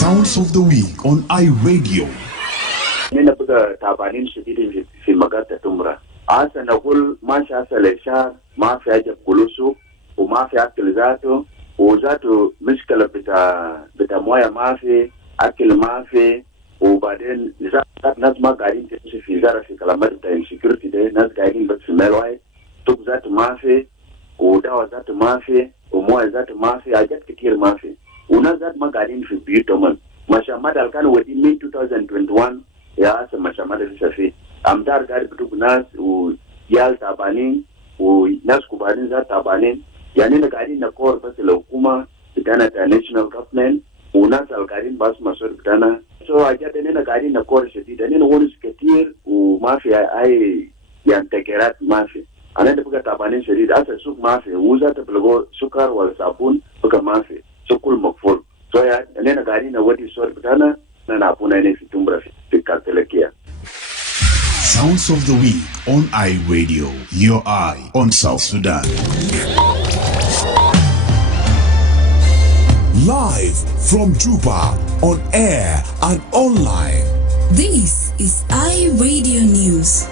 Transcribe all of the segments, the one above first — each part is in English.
Sounds of the Week on iRadio. Nina buga tabanin shididin fi magata tumra. Asa na kul masha asa leshar ma fi ajab kulusu u ma fi akil zato u zato mishkala bita moya ma fi akil ma fi u baden zat nas ma garin te fi zara fi kalamar ta insecurity de nas garin bat fi melwai tuk zato ma fi u dawa zato ma fi u moya zato ma fi ajat kitir ma fi una zat ma garin fi bitoman mashamada alkan wadi May 2021 ya asa mashamada safi amtar gari kutubu nas u yal tabanin u nas kubanin za tabanin yani na gari na kor fasila hukuma bitana ta national government u nas algarin bas masor bitana so aja da ne na gari na kor shadi da ne na wani skatir u mafia ai yan tekerat mafia anan da buga tabanin shadi da asa suk mafia uza ta bulgo sukar wal sabun buga mafia sukul makful so ya ne na gari na wadi sor bitana na puna ne fitumbra fi kartelekia. Sounds of the Week on iRadio, your eye on South Sudan. Live from Juba, on air and online. This is iRadio News.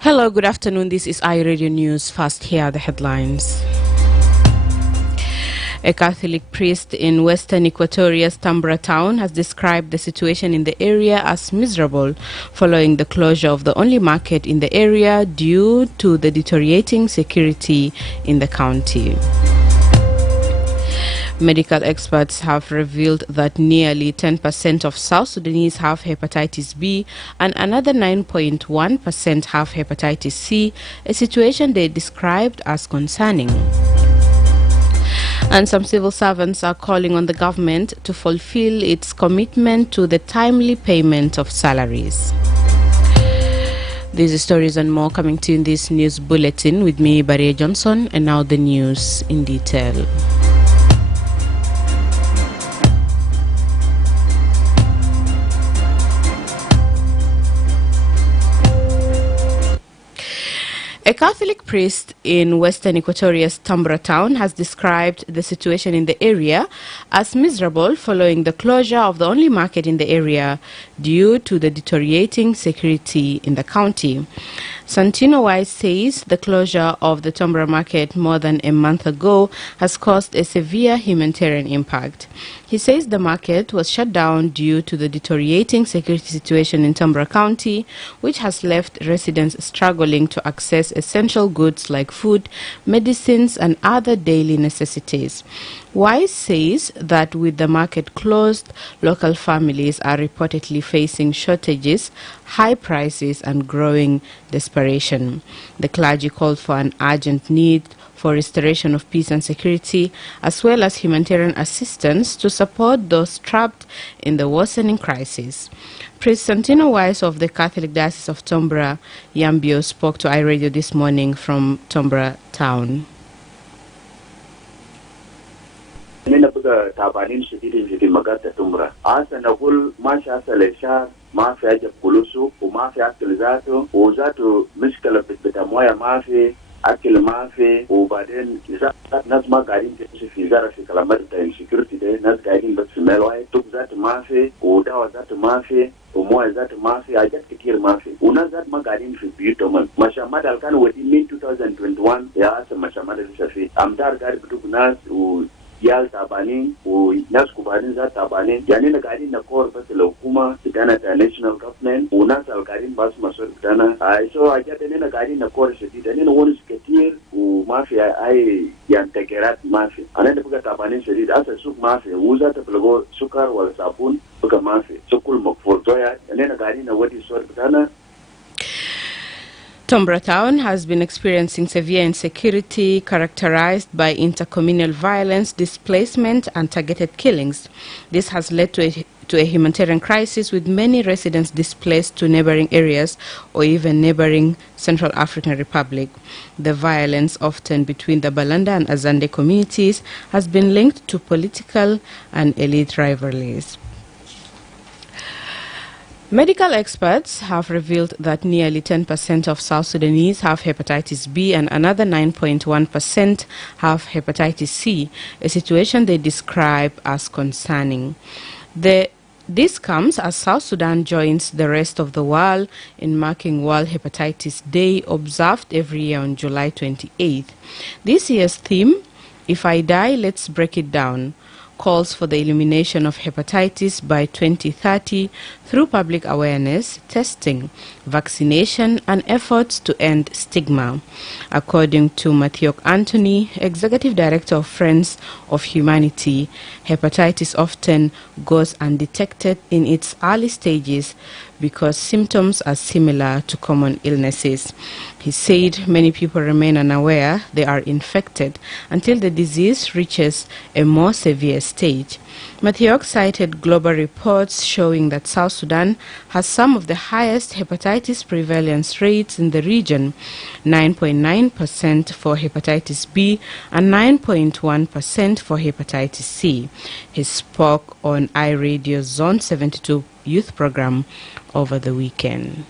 Hello, good afternoon. This is iRadio News. First, here are the headlines. A Catholic priest in western Equatoria's Tambra town has described the situation in the area as miserable following the closure of the only market in the area due to the deteriorating security in the county. Medical experts have revealed that nearly 10% of South Sudanese have hepatitis B and another 9.1% have hepatitis C, a situation they described as concerning. And some civil servants are calling on the government to fulfill its commitment to the timely payment of salaries. These stories and more coming to you in this news bulletin with me, Baria Johnson, and now the news in detail. A Catholic priest in western Equatoria's Tambra town has described the situation in the area as miserable following the closure of the only market in the area due to the deteriorating security in the county. Santino Wise says the closure of the Tambra market more than a month ago has caused a severe humanitarian impact. He says the market was shut down due to the deteriorating security situation in Tambra County, which has left residents struggling to access essential goods like food, medicines, and other daily necessities. Wise says that with the market closed, local families are reportedly facing shortages, high prices, and growing desperation. The clergy called for an urgent need for restoration of peace and security, as well as humanitarian assistance to support those trapped in the worsening crisis. Priest Santino Wise of the Catholic Diocese of Tambra, Yambio, spoke to iRadio this morning from Tambra town. Nina buga tabanin shididin fi magata tumra. Asa na kul masha asa leshar ma fi ajab kulusu u ma fi akil zato u zato mishkala bita moya ma fi akil ma fi u baden zat nas ma garin te fi zara fi kalamar ta insecurity de nas garin bat fi melwai tuk zat ma fi u dawa zat ma fi u moya zat ma fi ajat kitir ma fi una zat ma garin fi bitoman mashamada alkan wadi May 2021 ya asa mashamada safi amtar gari kutubu nas u yal tabanin u nas kubanin za tabanin yani na gari na kor fasila hukuma bitana ta national government u nas algarin bas masor bitana so aja da ne na gari na kor shadi da ne na wani skatir u mafia ai yan tekerat mafia anan da buga tabanin shadi da asa suk mafia u za ta bulgo sukar wal sabun buga mafia sukul makfur to ya ne na gari na wadi sor bitana. Tambra town has been experiencing severe insecurity characterized by intercommunal violence, displacement, and targeted killings. This has led to a humanitarian crisis, with many residents displaced to neighboring areas or even neighboring Central African Republic. The violence, often between the Balanda and Azande communities, has been linked to political and elite rivalries. Medical experts have revealed that nearly 10% of South Sudanese have hepatitis B and another 9.1% have hepatitis C, a situation they describe as concerning. This comes as South Sudan joins the rest of the world in marking World Hepatitis Day, observed every year on July 28th. This year's theme, "If I Die, Let's Break It Down," calls for the elimination of hepatitis by 2030 through public awareness, testing, vaccination, and efforts to end stigma. According to Mathiok Anthony, Executive Director of Friends of Humanity, hepatitis often goes undetected in its early stages because symptoms are similar to common illnesses. He said many people remain unaware they are infected until the disease reaches a more severe stage. Mathiok cited global reports showing that South Sudan has some of the highest hepatitis prevalence rates in the region, 9.9% for hepatitis B and 9.1% for hepatitis C. He spoke on iRadio's Zone 72 youth program over the weekend.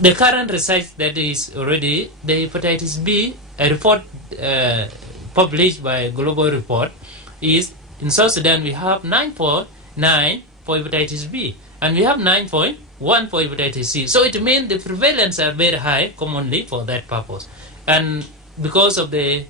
The current research that is already the hepatitis B, a report published by a global report, is in South Sudan we have 9.9 for hepatitis B and we have 9.1 for hepatitis C. So it means the prevalence are very high commonly for that purpose. And because of the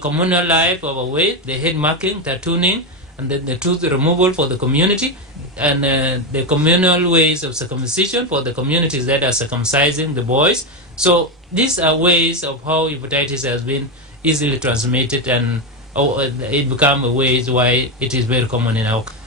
communal life of a way, the head marking, tattooing, and then the tooth removal for the community, and the communal ways of circumcision for the communities that are circumcising the boys. So these are ways of how hepatitis has been easily transmitted, and it become a way why it is very common in our country.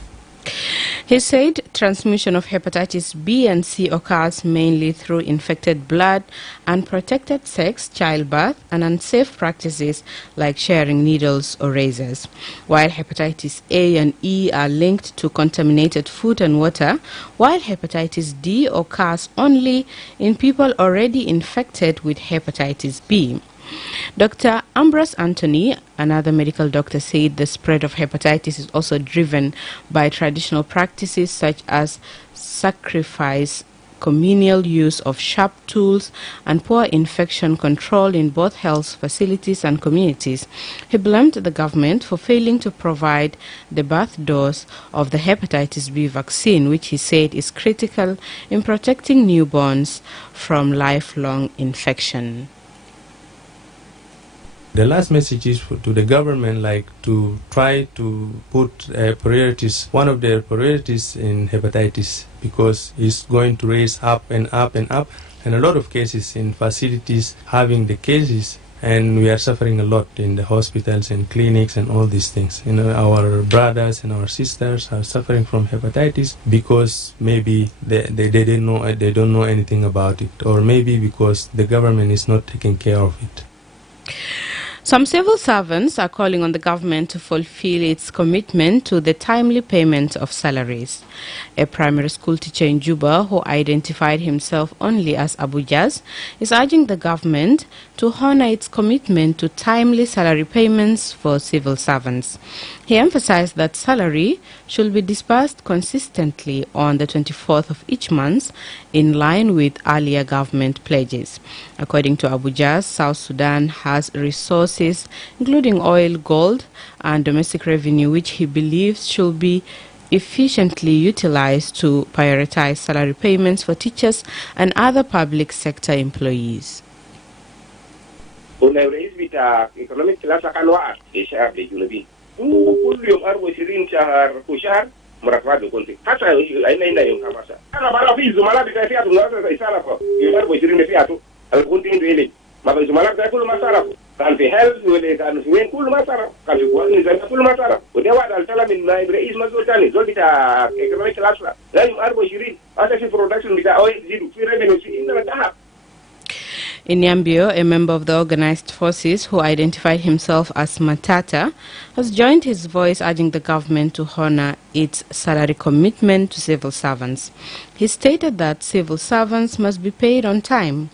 He said transmission of hepatitis B and C occurs mainly through infected blood, unprotected sex, childbirth, and unsafe practices like sharing needles or razors. While hepatitis A and E are linked to contaminated food and water, while hepatitis D occurs only in people already infected with hepatitis B. Dr. Ambrose Anthony, another medical doctor, said the spread of hepatitis is also driven by traditional practices such as sacrifice, communal use of sharp tools, and poor infection control in both health facilities and communities. He blamed the government for failing to provide the birth dose of the hepatitis B vaccine, which he said is critical in protecting newborns from lifelong infection. The last message is to the government, like to try to put priorities, one of their priorities in hepatitis, because it's going to raise up and up and up, and a lot of cases in facilities having the cases, and we are suffering a lot in the hospitals and clinics and all these things. You know, our brothers and our sisters are suffering from hepatitis because maybe they don't know anything about it, or maybe because the government is not taking care of it. Some civil servants are calling on the government to fulfill its commitment to the timely payment of salaries. A primary school teacher in Juba, who identified himself only as Abu Jaz, is urging the government to honor its commitment to timely salary payments for civil servants. He emphasized that salary should be disbursed consistently on the 24th of each month, in line with earlier government pledges. According to Abu Jaz, South Sudan has resources including oil, gold, and domestic revenue, which he believes should be efficiently utilized to prioritize salary payments for teachers and other public sector employees. economic class akan waat شهر لجنوبي كل يوم 24 شهر وشهر مرتبات بكونتي حتى اين يوم كماسا انا بقى في زملاء بتاعي اتو يسالف يوم 24 فياتو الكونتي اللي ما الزملاء بتاعي كل ما صرف كان في هيلث ولا كان في وين كل ما صرف كان في قوانين زي كل ما صرف وده واحد الكلام من نائب رئيس مسؤول ثاني زول بتاع economic class لا يوم 24 هذا في برودكشن بتاع اويل يزيدوا في ريفينيو في انما الذهب. In Yambio, a member of the organized forces who identified himself as Matata has joined his voice urging the government to honor its salary commitment to civil servants. He stated that civil servants must be paid on time.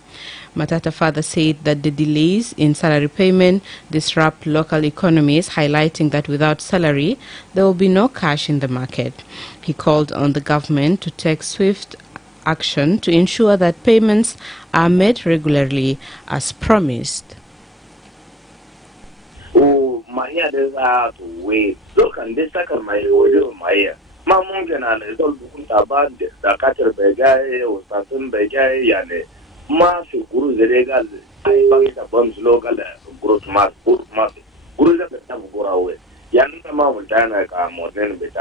Matata further said that the delays in salary payment disrupt local economies, highlighting that without salary, there will be no cash in the market. He called on the government to take swift action to ensure that payments are made regularly as promised. Oh, Maya, there's a way. Look, and this second, my audio, Maya. Mamungan and it's all about the catcher begay or Saturn begay and mass gurus regal. I bang the bombs local gross mass, good mass. Gurus at the time go away. Yanama will dine more than with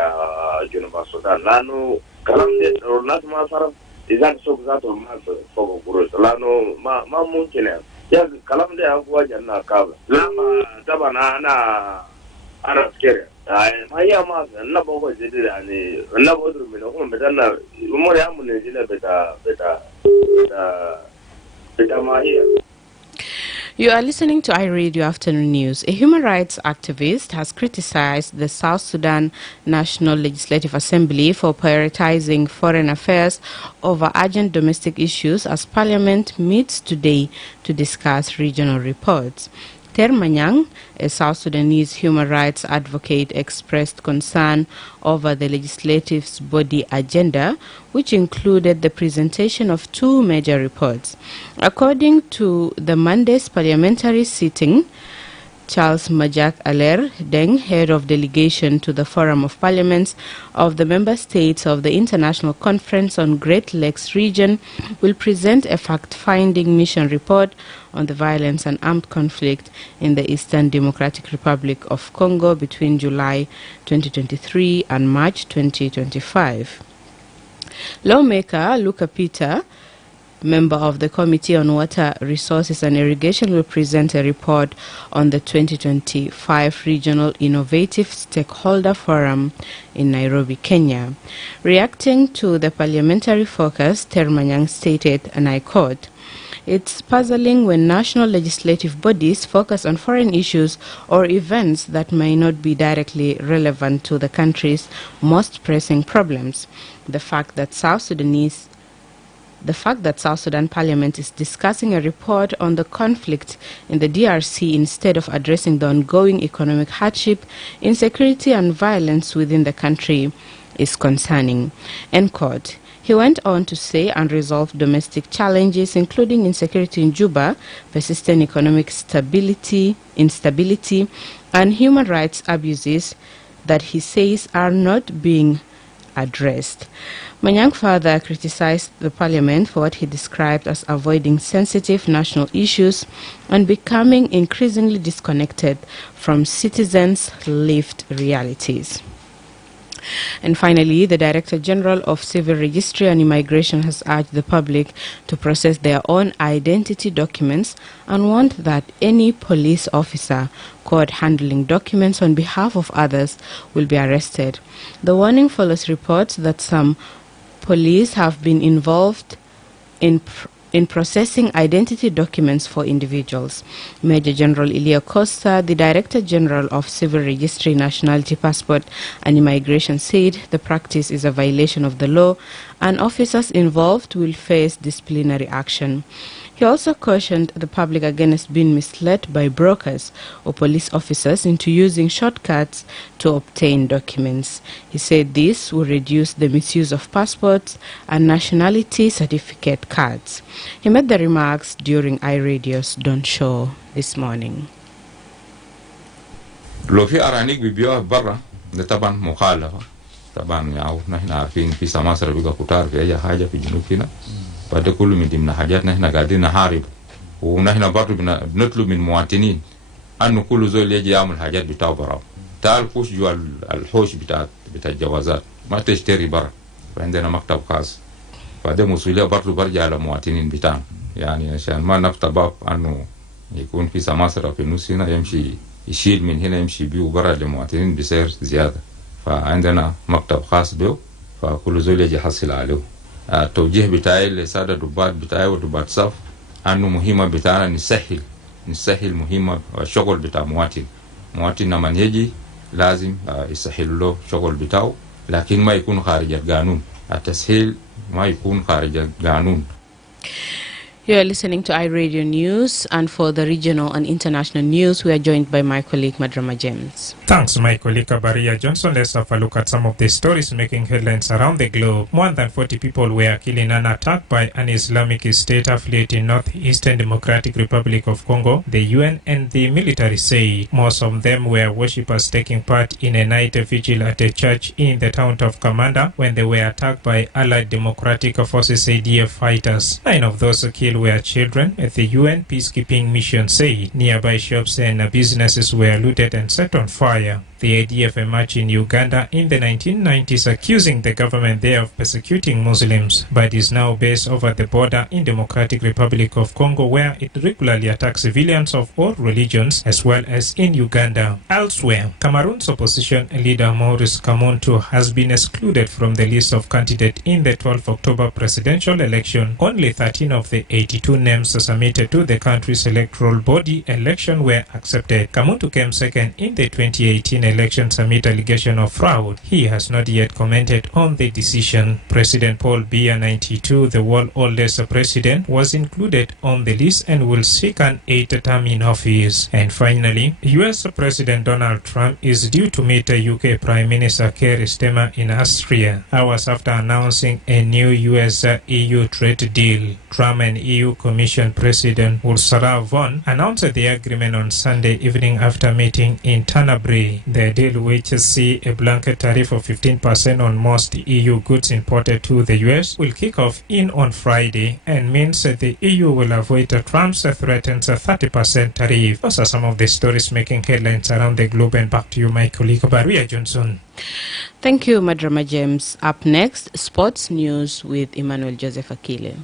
University Lano, Kalam or not master is that so that or master for Gurus Lano, Mamungan. Yes, Kalam de Agua and Nakab. Lama Tabanana. Ana scary. Maya mas nabo ko jidi ani nabo drum no ko betana mo ya mun jila beta Maya. You are listening to iRadio Afternoon News. A human rights activist has criticized the South Sudan National Legislative Assembly for prioritizing foreign affairs over urgent domestic issues as Parliament meets today to discuss regional reports. Ter Manyang, a South Sudanese human rights advocate, expressed concern over the legislative's body agenda, which included the presentation of two major reports. According to the Monday's parliamentary sitting, Charles Majak Aler Deng, head of delegation to the Forum of Parliaments of the member states of the International Conference on Great Lakes Region, will present a fact-finding mission report on the violence and armed conflict in the Eastern Democratic Republic of Congo between July 2023 and March 2025. Lawmaker Luca Peter, member of the Committee on Water Resources and Irrigation, will present a report on the 2025 Regional Innovative Stakeholder Forum in Nairobi, Kenya. Reacting to the parliamentary focus, Termanyang stated, and I quote, "It's puzzling when national legislative bodies focus on foreign issues or events that may not be directly relevant to the country's most pressing problems. The fact that South Sudan Parliament is discussing a report on the conflict in the DRC instead of addressing the ongoing economic hardship, insecurity and violence within the country is concerning." End quote. He went on to say unresolved domestic challenges, including insecurity in Juba, persistent economic instability, and human rights abuses that he says are not being addressed. Manyang further criticized the parliament for what he described as avoiding sensitive national issues and becoming increasingly disconnected from citizens' lived realities. And finally, the Director General of Civil Registry and Immigration has urged the public to process their own identity documents and warned that any police officer caught handling documents on behalf of others will be arrested. The warning follows reports that some police have been involved in processing identity documents for individuals. Major General Ilya Costa, the Director General of Civil Registry, Nationality, Passport and Immigration, said the practice is a violation of the law and officers involved will face disciplinary action. He also cautioned the public against being misled by brokers or police officers into using shortcuts to obtain documents. He said this will reduce the misuse of passports and nationality certificate cards. He made the remarks during iRadio's Don't Show this morning. لو في أرانيك بيبيعوها برا ده طبعا مخالفة طبعا يعني نحن عارفين في سماسرة بيقى كتار في أي حاجة في جنوب هنا فده كله من ضمن حاجات نحن قاعدين نحارب ونحن برضه بنطلب من المواطنين أنه كل زول يجي يعمل حاجات بتاعه برا تعال خش جوا الحوش بتاع الجوازات ما تشتري برا عندنا مكتب خاص فده مسؤولية برضه برجع للمواطنين بتاعنا يعني عشان ما نفتح باب أنه يكون في سماسرة في النص هنا يمشي يشيل من هنا يمشي بيه برا للمواطنين بسعر زيادة فعندنا مكتب خاص به فكل زول يجي يحصل عليه. التوجيه بتاعي لسادة دبات بتاعي ودبات صف أنه مهمة بتاعنا نسهل مهمة الشغل بتاع مواطن لما يجي لازم يسهل له شغل بتاعه لكن ما يكون خارج القانون. التسهيل ما يكون خارج القانون. You are listening to iRadio News, and for the regional and international news, we are joined by my colleague Madrama James. Thanks, my colleague Baria Johnson. Let's have a look at some of the stories making headlines around the globe. More than 40 people were killed in an attack by an Islamic State affiliate in Northeastern Democratic Republic of Congo, the UN and the military say. Most of them were worshippers taking part in a night vigil at a church in the town of Kamanda when they were attacked by Allied Democratic Forces ADF fighters. 9 of those killed were children, as the UN peacekeeping mission said. Nearby shops and businesses were looted and set on fire. The ADF emerged in Uganda in the 1990s, accusing the government there of persecuting Muslims, but is now based over the border in Democratic Republic of Congo, where it regularly attacks civilians of all religions, as well as in Uganda. Elsewhere, Cameroon's opposition leader Maurice Kamto has been excluded from the list of candidates in the 12 October presidential election. Only 13 of the 82 names submitted to the country's electoral body election were accepted. Kamto came second in the 2018 elections amid allegation of fraud. He has not yet commented on the decision. President Paul Biya, 92, the world's oldest president, was included on the list and will seek an 8th term in office. And finally, US President Donald Trump is due to meet UK Prime Minister Keir Starmer in Austria, hours after announcing a new US-EU trade deal. Trump and EU Commission President Ursula von der Leyen announced the agreement on Sunday evening after meeting in Canterbury. The deal, which see a blanket tariff of 15% on most EU goods imported to the US, will kick off on Friday and means that the EU will avoid Trump's threatened 30% tariff. Those are some of the stories making headlines around the globe, and back to you, my colleague Baria Johnson. Thank you, Madrama James. Up next, sports news with Emmanuel Joseph Akile.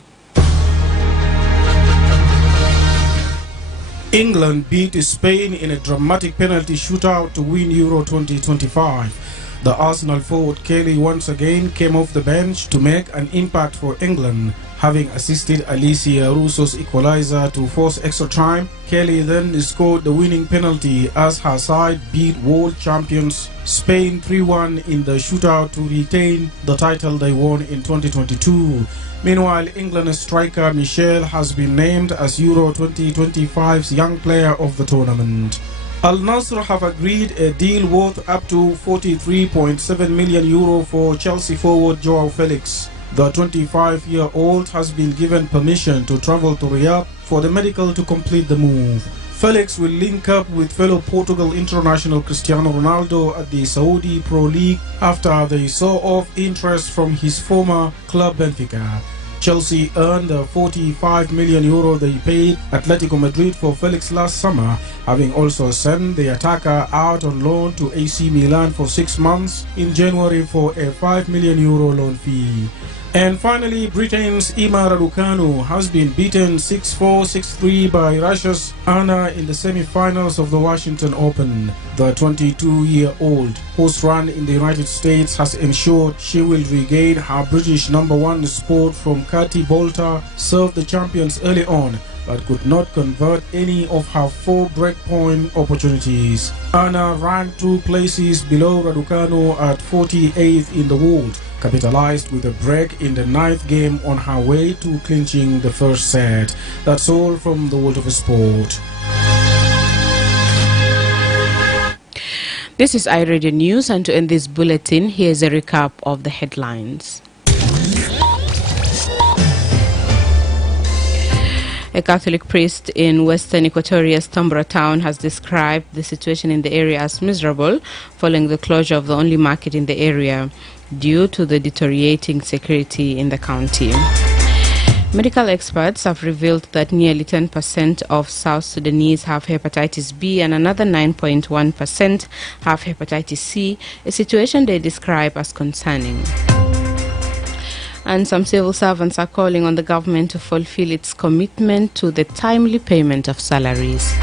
England beat Spain in a dramatic penalty shootout to win Euro 2025. The Arsenal forward Kelly once again came off the bench to make an impact for England, having assisted Alicia Russo's equalizer to force extra time. Kelly then scored the winning penalty as her side beat world champions Spain 3-1 in the shootout to retain the title they won in 2022. Meanwhile, England striker Michelle has been named as Euro 2025's Young Player of the tournament. Al Nassr have agreed a deal worth up to €43.7 million for Chelsea forward Joao Felix. The 25-year-old has been given permission to travel to Riyadh for the medical to complete the move. Felix will link up with fellow Portugal international Cristiano Ronaldo at the Saudi Pro League after they saw off interest from his former club Benfica. Chelsea earned the €45 million they paid Atletico Madrid for Felix last summer, having also sent the attacker out on loan to AC Milan for 6 months in January for a €5 million loan fee. And finally, Britain's Emma Raducanu has been beaten 6-4, 6-3 by Russia's Anna in the semi-finals of the Washington Open. The 22-year-old, whose run in the United States has ensured she will regain her British #1 spot from Katie Boulter, served the champions early on, but could not convert any of her 4 breakpoint opportunities. Anna ran 2 places below Raducanu at 48th in the world, capitalized with a break in the 9th game on her way to clinching the first set. That's all from the world of sport. This is iRadio News, and to end this bulletin, here's a recap of the headlines. A Catholic priest in Western Equatoria's Tambra town has described the situation in the area as miserable following the closure of the only market in the area due to the deteriorating security in the county. Medical experts have revealed that nearly 10% of South Sudanese have hepatitis B and another 9.1% have hepatitis C, a situation they describe as concerning. And some civil servants are calling on the government to fulfill its commitment to the timely payment of salaries.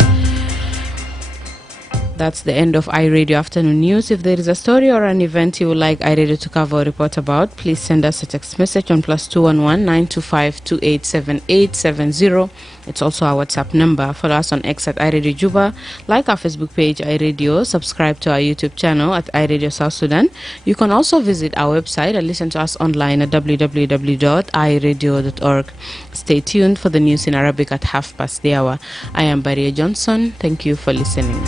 That's the end of iRadio Afternoon News. If there is a story or an event you would like iRadio to cover or report about, please send us a text message on +211 925 287870. It's also our WhatsApp number. Follow us on X at iRadio Juba, like our Facebook page iRadio, subscribe to our YouTube channel at iRadio South Sudan. You can also visit our website and listen to us online at www.iradio.org. Stay tuned for the news in Arabic at 1:30. I am Baria Johnson. Thank you for listening.